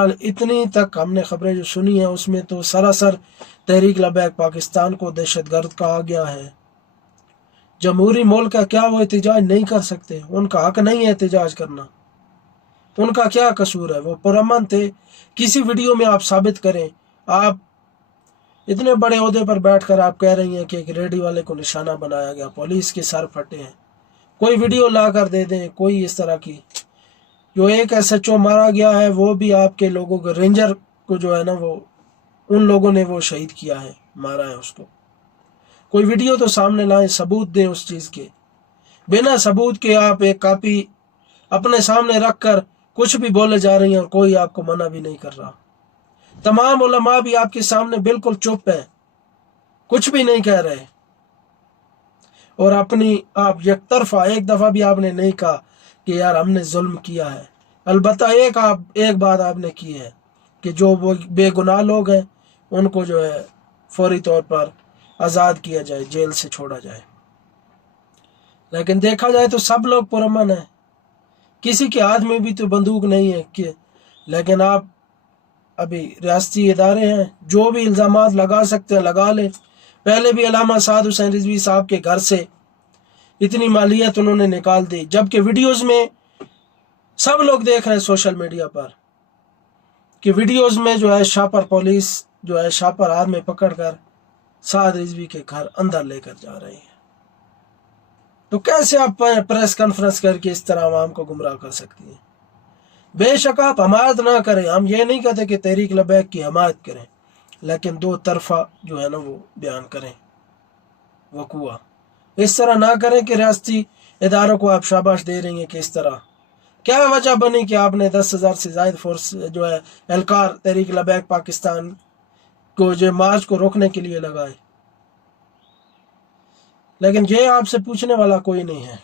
बहरहाल इतनी तक हमने खबरें जो सुनी हैं उसमें तो सरासर तहरीक लबैक पाकिस्तान को दहशतगर्द कहा गया है। जमहूरी मुल्क का क्या वो एहतजाज नहीं कर सकते? उनका हक नहीं है एहतजाज करना? उनका क्या कसूर है? वो पुरअमन थे। किसी वीडियो में आप साबित करें। आप इतने बड़े ओहदे पर बैठकर आप कह रही हैं कि एक रेडी वाले को निशाना बनाया गया, पुलिस के सर फटे हैं। कोई वीडियो ला कर दे दें, कोई इस तरह की। जो एक SHO मारा गया है वो भी आपके लोगों को, रेंजर को जो है ना, वो उन लोगों ने वो शहीद किया है, मारा है उसको। कोई वीडियो तो सामने लाएं, सबूत दें उस चीज़ के। बिना सबूत के आप एक कॉपी अपने सामने रख कर कुछ भी बोले जा रही हैं और कोई आपको मना भी नहीं कर रहा। तमाम उलमा भी आपके सामने बिल्कुल चुप है, कुछ भी नहीं कह रहे। और अपनी आप यकतरफा एक दफ़ा भी आपने नहीं कहा कि यार हमने जुल्म किया है। अलबत्ता एक बात आपने की है कि जो वो बेगुनाह लोग हैं उनको जो है फौरी तौर पर आज़ाद किया जाए, जेल से छोड़ा जाए। लेकिन देखा जाए तो सब लोग पुरअमन हैं, किसी के हाथ में भी तो बंदूक नहीं है कि। लेकिन आप अभी रियासती इदारे हैं, जो भी इल्ज़ामात लगा सकते हैं लगा लें। पहले भी अल्लामा साद हुसैन रिजवी साहब के घर से इतनी मालियत उन्होंने निकाल दी, जबकि वीडियोज़ में सब लोग देख रहे हैं सोशल मीडिया पर कि वीडियोज़ में जो है शापर पुलिस जो है शापर हाथ में पकड़ कर साद रिजवी के घर अंदर लेकर जा रही है। तो कैसे आप प्रेस कॉन्फ्रेंस करके इस तरह आवाम को गुमराह कर सकती हैं? बेशक आप हमायत ना करें, हम ये नहीं कहते कि तहरीक लबैक की हमायत करें, लेकिन दो तरफा जो है ना वो बयान करें, वकूआ। इस तरह ना करें कि रियासती इदारों को आप शाबाश दे रही हैं कि इस तरह। क्या वजह बनी कि आपने 10,000 से ज़ायद फोर्स जो है एहलकार तहरीक लबैक पाकिस्तान को जो मार्च को रोकने के लिए लगाए? लेकिन ये आपसे पूछने वाला कोई नहीं है।